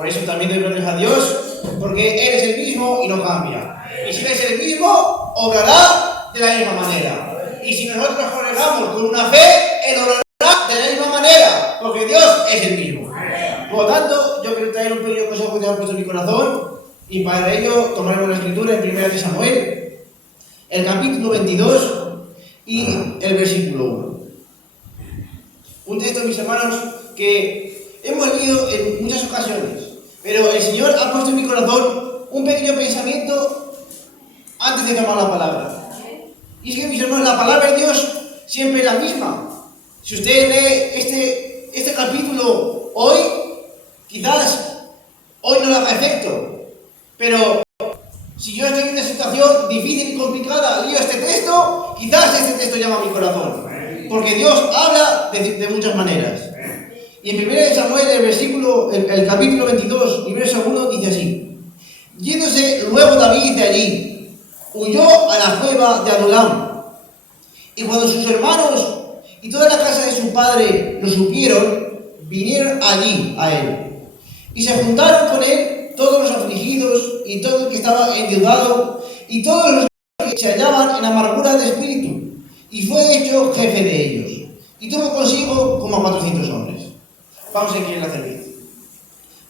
Por eso también doy gracias a Dios, porque Él es el mismo y no cambia. Y si Él es el mismo, obrará de la misma manera. Y si nosotros obramos con una fe, Él obrará de la misma manera, porque Dios es el mismo. Por lo tanto, yo quiero traer un pequeño consejo que Dios ha puesto en mi corazón, y para ello tomaremos la escritura en 1 de Samuel, el capítulo 22 y el versículo 1. Un texto, mis hermanos, que hemos leído en muchas ocasiones, pero el Señor ha puesto en mi corazón un pequeño pensamiento antes de tomar la palabra. Y es que, mis hermanos, la palabra de Dios siempre es la misma. Si usted lee este capítulo hoy, quizás hoy no le haga efecto, pero si yo estoy en una situación difícil y complicada, leo este texto, quizás este texto llama a mi corazón, porque Dios habla de muchas maneras. Y en 1 de Samuel, el capítulo 22 y verso 1 dice así: yéndose luego David de allí, huyó a la cueva de Adulam. Y cuando sus hermanos y toda la casa de su padre lo supieron, vinieron allí a él. Y se juntaron con él todos los afligidos y todo el que estaba endeudado y todos los que se hallaban en amargura de espíritu. Y fue hecho jefe de ellos. Y tuvo consigo como a 400 hombres. Vamos a inclinar la cerviz.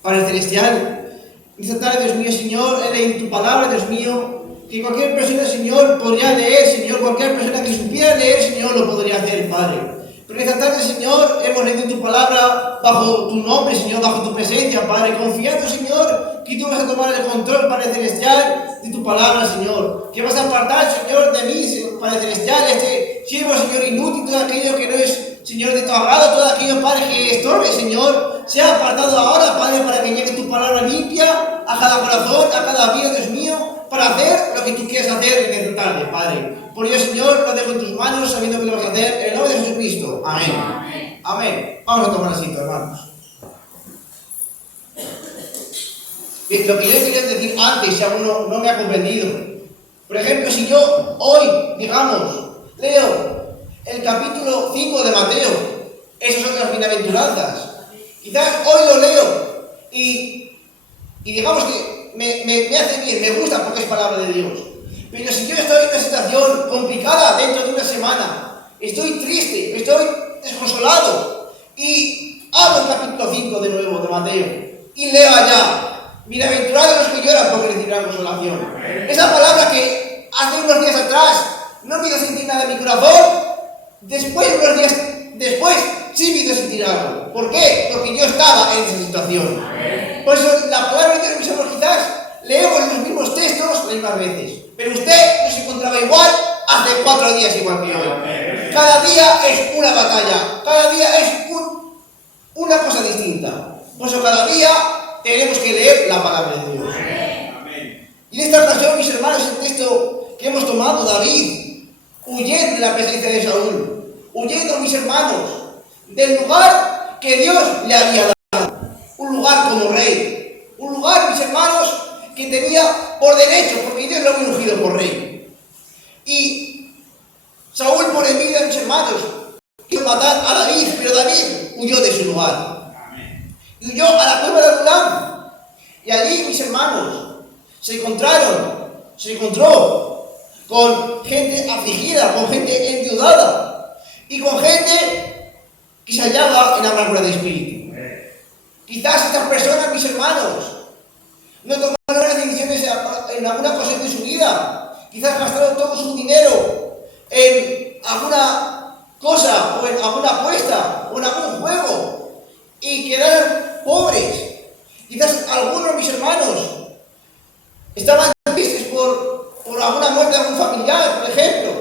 Padre Celestial, esta tarde, Dios mío, Señor, he leído tu palabra, Dios mío, que cualquier persona, Señor, podría leer, Señor, cualquier persona que supiera leer, Señor, lo podría hacer, Padre. Pero esta tarde, Señor, hemos leído tu palabra bajo tu nombre, Señor, bajo tu presencia, Padre, confiando, Señor, que tú vas a tomar el control, Padre Celestial, de tu palabra, Señor. Que vas a apartar, Señor, de mí, Padre Celestial, este siervo, Señor, inútil, todo aquello que no es, Señor, de tu agrado, todo aquello, Padre, que estorbe, Señor, sea apartado ahora, Padre, para que llegue tu palabra limpia a cada corazón, a cada vida, Dios mío, para hacer lo que tú quieres hacer en esta tarde, Padre. Por ello, Señor, lo dejo en tus manos, sabiendo que lo vas a hacer, en el nombre de Jesucristo. Amén. Amén. Amén. Vamos a tomar asiento, hermanos. Bien, lo que yo quería decir antes, si alguno no me ha comprendido. Por ejemplo, si yo hoy, digamos, leo el capítulo 5 de Mateo, esas son las bienaventuranzas. Quizás hoy lo leo y digamos que me hace bien, me gusta porque es palabra de Dios. Pero si yo estoy en una situación complicada dentro de una semana, estoy triste, estoy desconsolado y abro el capítulo 5 de nuevo de Mateo y leo allá: bienaventurados los que lloran porque recibirán consolación. Esa palabra que hace unos días atrás no me hizo sentir nada en mi corazón, unos días después sí me hizo sentir algo. ¿Por qué? Porque yo estaba en esa situación. Por eso la palabra de Dios, mis hermanos, quizás leemos los mismos textos las mismas veces, pero usted no se encontraba igual hace 4 días igual que hoy. Cada día es una batalla, cada día es una cosa distinta. Por eso cada día tenemos que leer la palabra de Dios. Y en esta ocasión, mis hermanos, el texto que hemos tomado, David, huyendo de la presencia de Saúl, huyendo, mis hermanos, del lugar que Dios le había dado, un lugar como rey, un lugar, mis hermanos, que tenía por derecho, porque Dios lo había ungido por rey. Y Saúl, por envidia de mis hermanos, quiso matar a David, pero David huyó de su lugar. Y huyó a la cueva de Adulam. Y allí, mis hermanos, se encontró con gente afligida, con gente endeudada y con gente que se hallaba en amargura de espíritu. Quizás estas personas, mis hermanos, no tomaron las decisiones en alguna cosa de su vida. Quizás gastaron todo su dinero en alguna cosa, o en alguna apuesta, o en algún juego, y quedaron pobres. Quizás algunos, mis hermanos, estaban tristes por alguna muerte de algún familiar, por ejemplo.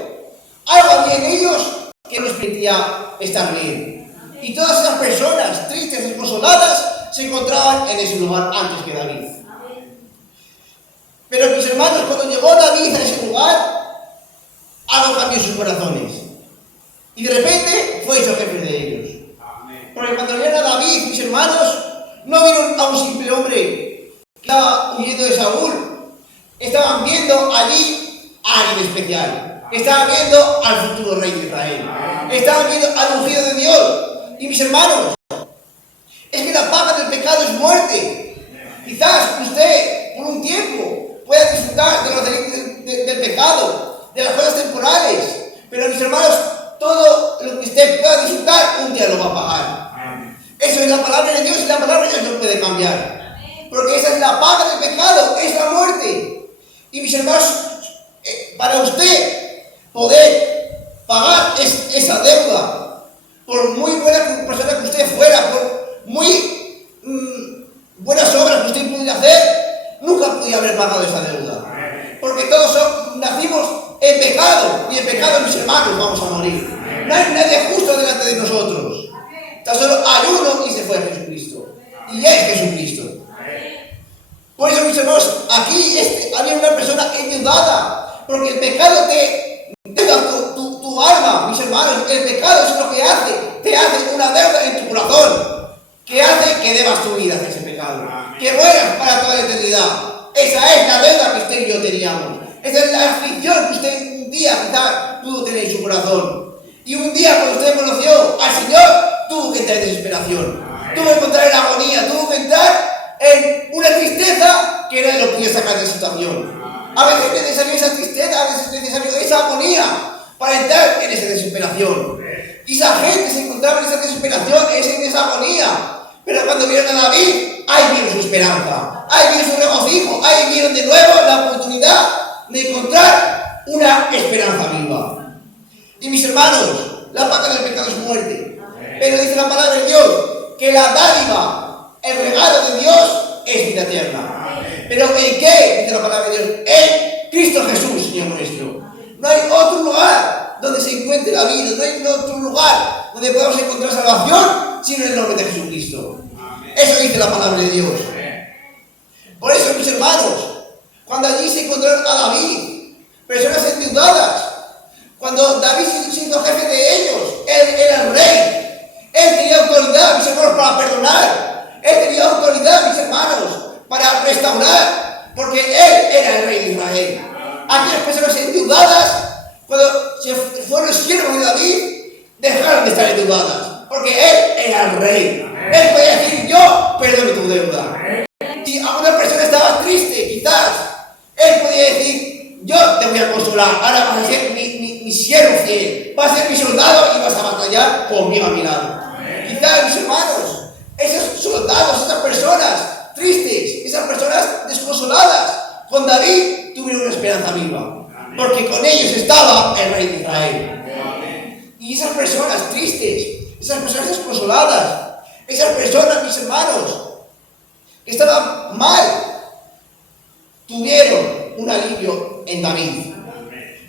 Algo había en ellos que no les permitía estar bien. Y todas esas personas tristes, desconsoladas, se encontraban en ese lugar antes que David. Pero, mis hermanos, cuando llegó David a ese lugar, algo cambió en sus corazones. Y de repente fue hecho jefe de ellos. Porque cuando vieron a David, mis hermanos, no vieron a un simple hombre que estaba huyendo de Saúl. Estaban viendo allí a alguien especial. Estaban viendo al futuro rey de Israel. Estaban viendo al ungido de Dios. Y mis hermanos, es que la paga del pecado es muerte. mis hermanos, todo lo que usted pueda disfrutar, un día lo va a pagar. Eso es la palabra de Dios y la palabra de Dios no puede cambiar. Porque esa es la paga del pecado, es la muerte. Y mis hermanos, para usted poder pagar esa deuda, por muy buena persona que usted fuera, por muy buenas obras que usted pudiera hacer, nunca podía haber pagado esa deuda. Porque todos nacimos en pecado, y en pecado, mis hermanos, vamos a morir. No hay nadie justo delante de nosotros. Tan solo hay uno y se fue a Jesucristo. Y es Jesucristo. Por eso, mis hermanos, aquí había una persona endeudada, porque el pecado te deuda tu alma, mis hermanos. El pecado es lo que hace, te hace una deuda en tu corazón, que hace que debas tu vida a ese pecado, que mueras para toda la eternidad. Esa es la deuda que usted y yo teníamos. Esa es la aflicción que usted un día quizás pudo tener en su corazón. Y un día cuando usted conoció al Señor, tuvo que entrar en desesperación, tuvo que entrar en agonía, tuvo que entrar en una tristeza que no lo podía sacar de la situación. A veces es necesario esa tristeza, a veces es necesario esa agonía para entrar en esa desesperación. Y esa gente se encontraba en esa desesperación, en esa agonía. Pero cuando vieron a David, ahí vieron su esperanza, ahí vieron su regocijo, ahí vieron de nuevo la oportunidad de encontrar una esperanza viva. Y mis hermanos, la paga del pecado es muerte. Pero dice la palabra de Dios que la dádiva, el regalo de Dios es vida eterna. Pero ¿en qué? Dice la palabra de Dios. En Cristo Jesús, Señor nuestro. No hay otro lugar donde se encuentre la vida, no hay otro lugar donde podamos encontrar salvación sino en el nombre de Jesucristo. Eso dice la palabra de Dios. Por eso, mis hermanos, cuando allí se encontraron a David, personas endeudadas, cuando David se hizo jefe de ellos, él era el rey, él tenía autoridad, mis hermanos, para perdonar, él tenía autoridad, mis hermanos, para restaurar, porque él era el rey de Israel. Aquellas personas endeudadas, cuando se fueron los siervos de David, dejaron de estar endeudadas, porque él era el rey. Él podía decir: yo perdono tu deuda. Si alguna persona estaba triste, quizás, él podía decir: yo te voy a consolar, ahora vas a ser mi siervo fiel, vas a ser mi soldado y vas a batallar conmigo a mi lado. Quizás, mis hermanos, esos soldados, esas personas tristes, esas personas desconsoladas, con David tuvieron una esperanza viva, porque con ellos estaba el rey de Israel. Y esas personas tristes, esas personas desconsoladas, esas personas, mis hermanos, que estaban mal, tuvieron un alivio en David.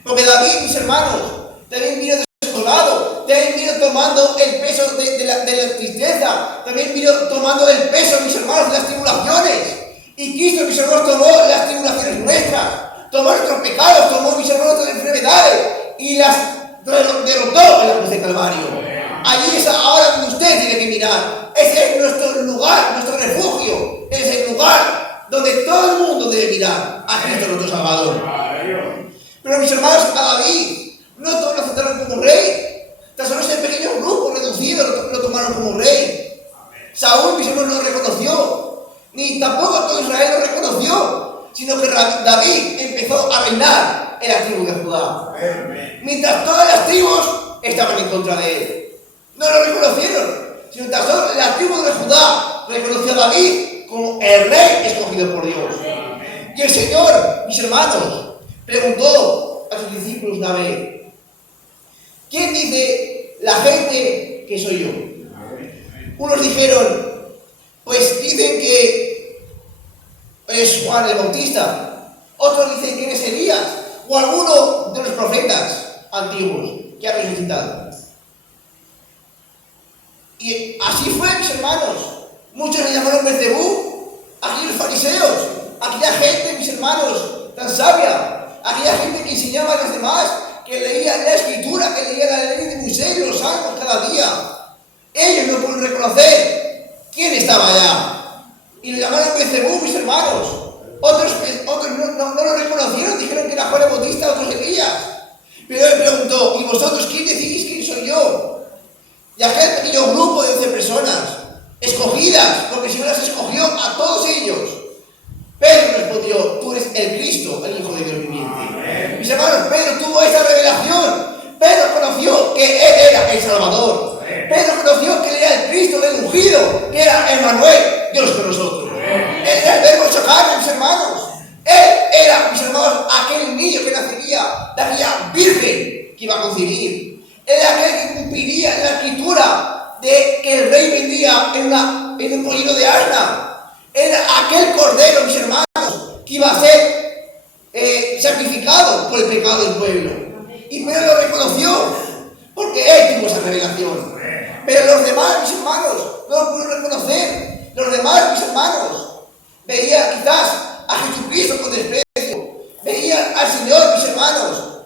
Porque David, mis hermanos, también vino desconsolado, también vino tomando el peso de la tristeza, también vino tomando el peso, mis hermanos, de las tribulaciones. Y Cristo, mis hermanos, tomó las tribulaciones nuestras, tomó nuestros pecados, tomó, mis hermanos, nuestras enfermedades y las derrotó en la cruz de Calvario. Allí es ahora donde usted tiene que mirar. Ese es nuestro lugar, nuestro refugio. Ese es el lugar donde todo el mundo debe mirar a Cristo nuestro Salvador. Pero mis hermanos, a David no todos lo aceptaron como rey. Tan solo ese pequeño grupo reducido lo tomaron como rey. Saúl, mis hermanos, no lo reconoció. Ni tampoco todo Israel lo reconoció. Sino que David empezó a reinar en la tribu de Judá. Mientras todas las tribus estaban en contra de él. No lo reconocieron, sino tan solo la tribu de Judá reconoció a David como el rey escogido por Dios. Y el Señor, mis hermanos, preguntó a sus discípulos una vez: ¿quién dice la gente que soy yo? Unos dijeron: pues dicen que es Juan el Bautista. Otros dicen que eres Elías o alguno de los profetas antiguos que ha resucitado. Y así fue, mis hermanos. Muchos le llamaron Belzebú, aquellos fariseos, aquella gente, mis hermanos, tan sabia, aquella gente que enseñaba a los demás, que leía la escritura, que leía la ley de Moisés y los salmos cada día. Ellos no pueden reconocer quién estaba allá. Y le llamaron Belzebú, mis hermanos. Otros no lo reconocieron, dijeron que era Juan el Bautista, otros Elías. Pero él preguntó: ¿y vosotros quién decís que soy yo? Y aquel pequeño grupo de 11 personas, escogidas, porque el Señor las escogió a todos ellos. Pedro respondió: tú eres el Cristo, el Hijo de Dios viviente. Mis hermanos, Pedro tuvo esa revelación. Pedro reconoció que Él era el Salvador. Pedro reconoció que Él era el Cristo, el ungido, que era Emmanuel, Dios con nosotros. Él era el verbo hecho carne, mis hermanos. Él era, mis hermanos, aquel niño que nacería de aquella virgen que iba a concebir. Él era aquel que cumpliría la escritura de que el rey vendría en un pollino de asna. Era aquel cordero, mis hermanos, que iba a ser sacrificado por el pecado del pueblo. Y Pedro lo reconoció, porque él tuvo esa revelación. Pero los demás, mis hermanos, no lo pudieron reconocer. Los demás, mis hermanos, veían quizás a Jesucristo con desprecio. Veían al Señor, mis hermanos,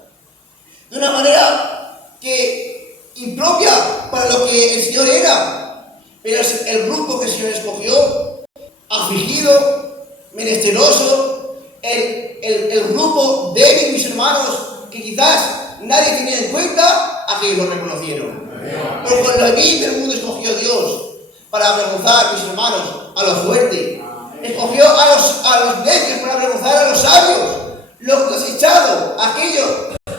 de una manera que impropia para lo que el Señor era. Pero el grupo que el Señor escogió, afligido, menesteroso, el grupo débil, mis hermanos, que quizás nadie tenía en cuenta, aquellos lo reconocieron. Porque la vida del mundo escogió Dios para avergonzar, mis hermanos, a los fuertes. Escogió a los necios para avergonzar a los sabios. Los desechados, aquellos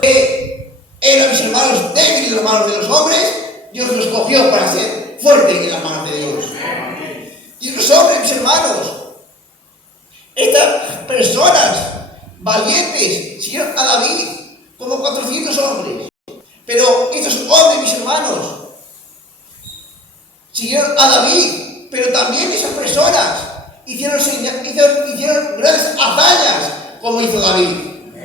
que eran, mis hermanos, débiles en las manos de los hombres, Dios los escogió para ser fuertes en las manos de Dios. Y los hombres, mis hermanos, estas personas valientes siguieron a David como 400 hombres. Pero estos hombres, mis hermanos, siguieron a David, pero también esas personas hicieron grandes hazañas como hizo David.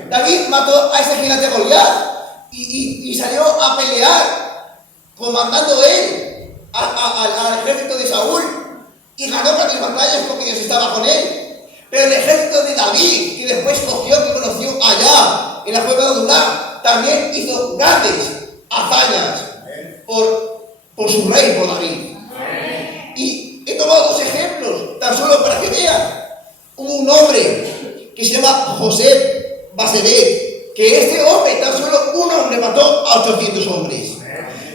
David mató a ese gigante Goliat y salió a pelear comandando él al ejército de Saúl y ganó grandes batallas porque Dios estaba con él. Pero el ejército de David, que después cogió, que conoció allá en la cueva de Adullam, también hizo grandes hazañas por su rey, por David. Y he tomado dos ejemplos, tan solo para que vean. Hubo un hombre que se llama José Basedet, que este hombre, tan solo un hombre, mató a 800 hombres.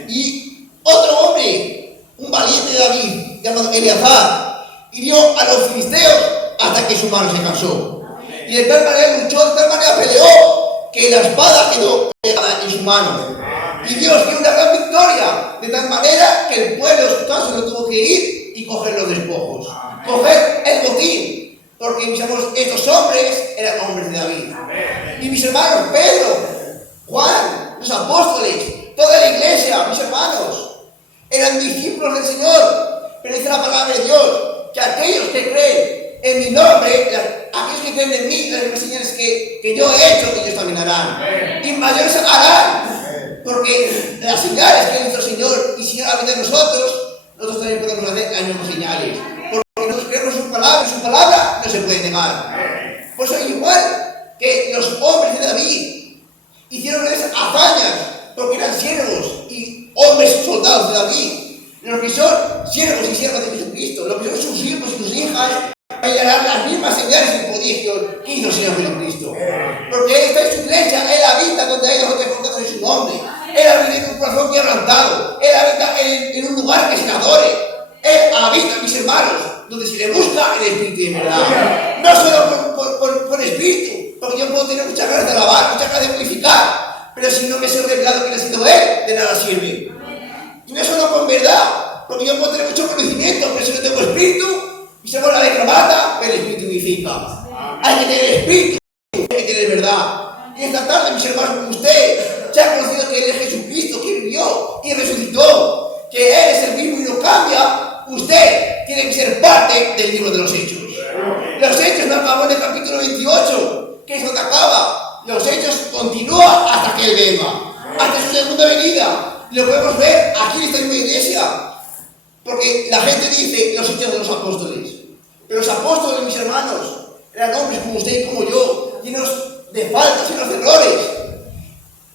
Y otro hombre, un valiente de David, llamado Eleazar, hirió a los filisteos hasta que su mano se cansó. Y de tal manera luchó, de tal manera peleó, que la espada quedó pegada en su mano. Y Dios dio una gran victoria, de tal manera que el pueblo solo tuvo que ir y coger los despojos, coger el botín, porque mis hermanos, estos hombres eran hombres de David. Y mis hermanos, Pedro, Juan, los apóstoles, toda la iglesia, mis hermanos, eran discípulos del Señor. Pero dice la palabra de Dios que aquellos que creen en mi nombre, aquellos que creen en mí, las mismas señales que yo he hecho, ellos también harán. Y mayores harán. Porque las señales que nuestro Señor quisiera hacer de nosotros también podemos hacer las mismas señales. Porque nosotros creemos en su palabra, y su palabra no se puede negar. Por eso, igual que los hombres de David hicieron grandes hazañas, porque eran siervos y hombres soldados de David, los que son siervos y siervas de Jesucristo, los que son sus hijos y sus hijas, hallarán las mismas señales y prodigios que hizo el Señor Jesucristo. Porque Él está en su iglesia, Él habita donde hay nosotros confiamos en su nombre. Él habita en un corazón quebrantado. Él habita en un lugar que se adore. Él habita, mis hermanos, donde se le busca el espíritu de verdad. No solo por espíritu, porque yo puedo tener muchas ganas de alabar, muchas ganas de glorificar, pero si no me soy revelado que ha sido Él, de nada sirve. Y no solo con verdad, porque yo puedo tener mucho conocimiento, pero si no tengo espíritu, y se la letra mata, pero el espíritu vivifica. Hay que tener espíritu, hay que tener verdad. Y esta tarde, mis hermanos, usted ya ha conocido que Él es Jesucristo, que vivió, que resucitó, que Él es el mismo y no cambia. Usted tiene que ser parte del libro de los Hechos. Los Hechos no acaban en el capítulo 28, que es donde acaba. Los Hechos continúan hasta que Él venga, hasta su segunda venida. Lo podemos ver aquí en esta misma iglesia. Porque la gente dice los hechos de los apóstoles. Pero los apóstoles, mis hermanos, eran hombres como usted y como yo, llenos de faltas, llenos de errores.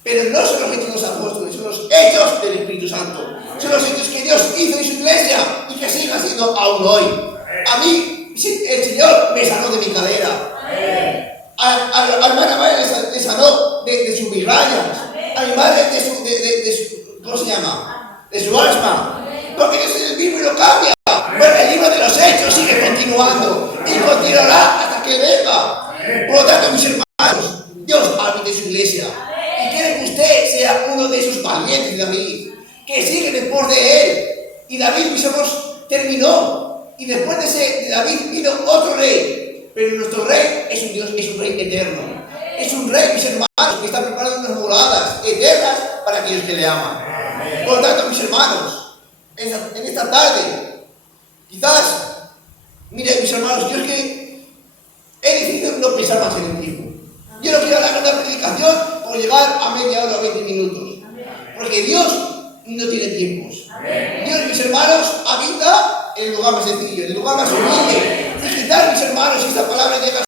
Pero no son los hechos de los apóstoles, son los hechos del Espíritu Santo. Son los hechos que Dios hizo en su iglesia y que sigue haciendo aún hoy. A mí, el Señor me sanó de mi cadera. A mi hermana madre le sanó de sus migrañas. A mi madre de su ¿cómo se llama? De su asma. Porque Dios es el mismo y no cambia. Pero el libro de los Hechos sigue continuando y continuará hasta que venga. Por lo tanto, mis hermanos, Dios habita en su iglesia. Y quiere que usted sea uno de esos valientes de David, que sigue después de él. Y David, mis hermanos, terminó. Y después de David vino otro rey. Pero nuestro rey es un Dios, es un rey eterno. Es un rey, mis hermanos, que está preparando unas moradas eternas para aquellos que le aman. Por lo tanto, mis hermanos, en esta tarde, quizás, miren, mis hermanos, yo es que he decidido no pensar más en el tiempo. Yo no quiero dar una predicación por llegar a media hora o 20 minutos. Porque Dios no tiene tiempos. Dios, mis hermanos, habita en el lugar más sencillo, en el lugar más humilde. Y quizás, mis hermanos, si esta palabra llega a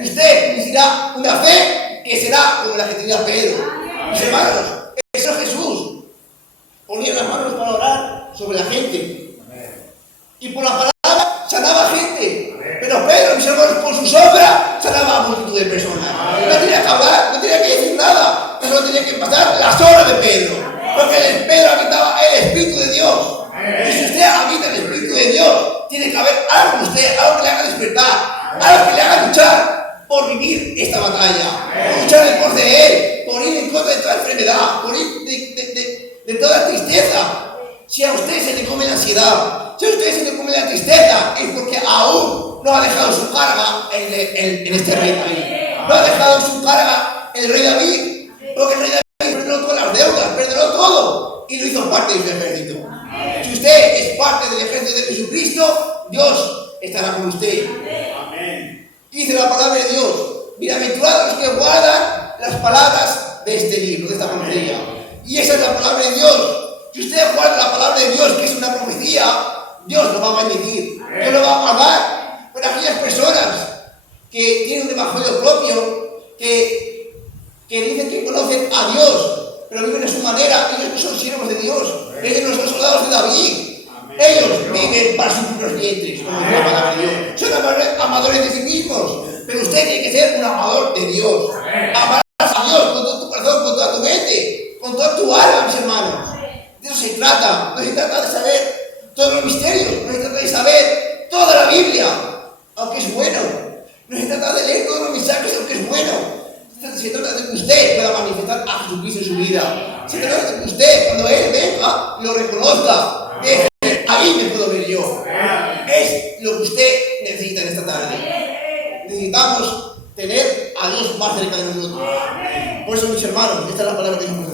usted necesitará una fe que será como la que tenía Pedro. Mis hermanos, eso es Jesús. Ponía las manos para orar sobre la gente. Y por la palabra sanaba gente. Pero Pedro, mis hermanos, por su sombra sanaba a multitud de personas. No tenía que hablar, no tenía que decir nada. Solo tenía que pasar las horas de Pedro. Porque en Pedro habitaba el Espíritu de Dios. Y si usted habita el Espíritu de Dios, tiene que haber algo en usted, algo que le haga despertar, algo que le haga luchar por vivir esta batalla, por luchar en pos de Él, por ir en contra de toda enfermedad, por ir de toda tristeza. Si a usted se le come la ansiedad, si a usted se le come la tristeza, es porque aún no ha dejado su carga en este rey David. No ha dejado su carga en el rey David, porque el rey David perdonó todas las deudas, perdonó todo y lo hizo parte de su ejército. Si usted es parte del ejército de Jesucristo, Dios estará con usted. Amén. Dice la palabra de Dios: bienaventurados los que guardan las palabras de este libro, de esta profecía. Y esa es la palabra de Dios. Si usted guarda la palabra de Dios, que es una profecía, Dios lo va a bendecir. Dios lo va a guardar. Pero aquellas personas que tienen un evangelio propio, que dicen que conocen a Dios, pero viven a su manera, ellos no son siervos de Dios, ellos no son soldados de David. Ellos viven para sus propios vientres, como dice la palabra de Dios. Son amadores de sí mismos, pero usted tiene que ser un amador de Dios. Amarás a Dios con todo tu corazón, con toda tu mente, con toda tu alma, mis hermanos. De eso se trata. No se trata de saber todos los misterios, no se trata de saber toda la Biblia, aunque es bueno. No se trata de leer todos los mensajes, aunque es bueno. Se trata de que usted pueda manifestar a Jesucristo en su vida. Se trata de que usted, cuando Él venga, lo reconozca. Ahí me puedo ver yo. Es lo que usted necesita en esta tarde. Necesitamos tener a Dios más cerca de nosotros. Por eso, mis hermanos, esta es la palabra que Dios nos